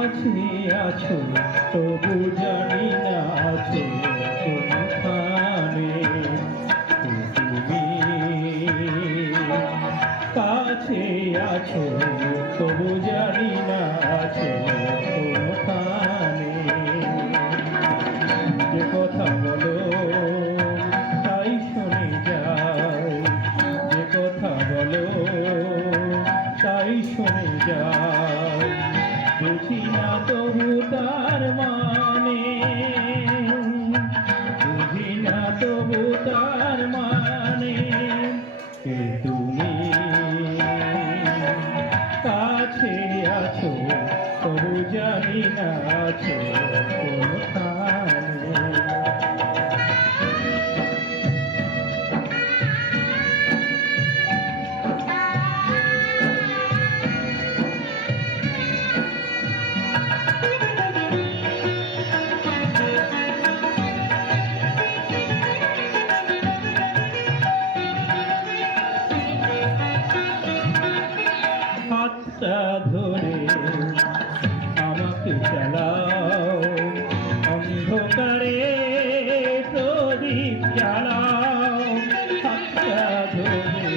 কাছে আছো তবু জানি না আছো কোনখানে। তুমি কাছে আছো তবু জানি না আছো কোনখানে। যে কথা বলো তাই শুনে যাও, যে কথা বলো তাই শুনে যাও, বুঝি না তবু তার মানে, বুঝি না তবু তার মানে। কে তুমি কাছে আছো তবু জানি না আছো কোনখানে। হাতটা ধরে আমাকে চালাও, অন্ধকারে প্রদীপ জ্বালাও। হাতটা ধরে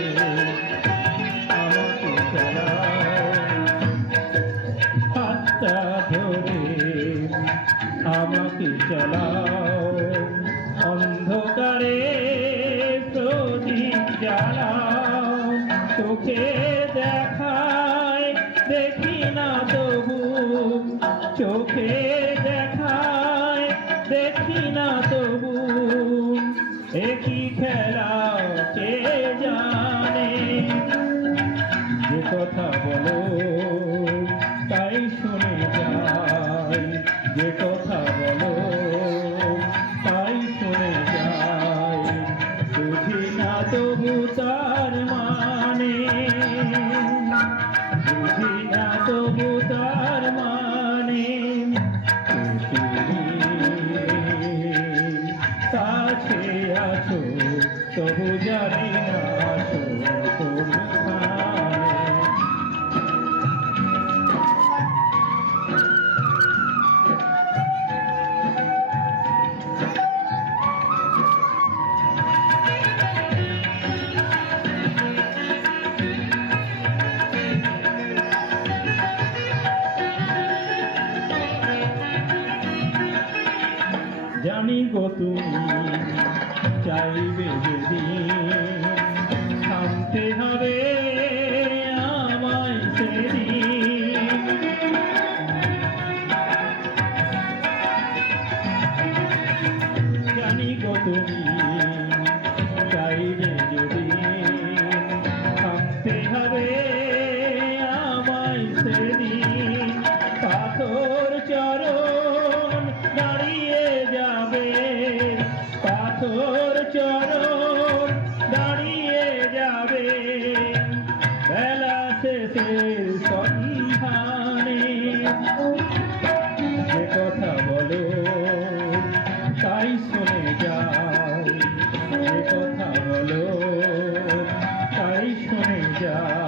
আমাকে চালাও, হাতটা ধরে আমাকে চালাও, অন্ধকারে প্রদীপ জ্বালাও। চোখে দেখায় দেখি না তবু, চোখে দেখায় দেখি না তবু, একই খেলা কে জানে। যে কথা বলো তাই শুনে যাই, যে কথা বলো তাই শুনে যাই, বুঝি না তবু তার মানে, বুঝি না তবু তার মানে। তুমি কাছে আছো তবু জানি না আছো কোনখানে। জানি গো তুমি চাইবে যেদিন, থামতে হবে আমায় সেদিন। জানি গো তুমি চাইবে যেদিন, থামতে হবে আমায় সেদিন। পাথর চরণ দাঁড়িয়ে যাবে, পাথর চরণ দাঁড়িয়ে যাবে, বেলা শেষের সন্ধানে। যে কথা বলো তাই শুনে যাও, যে কথা বলো তাই শুনে যাও,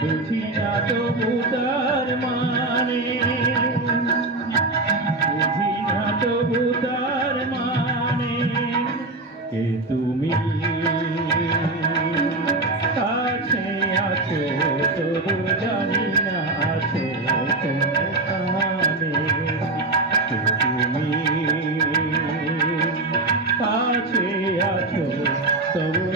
বুঝি না তবু তার মানে, বুঝি না তবু তার মানে। কে তুমি কাছে আছো তবু জানি না আছো কোনখানে। কে তুমি কাছে আছো তবু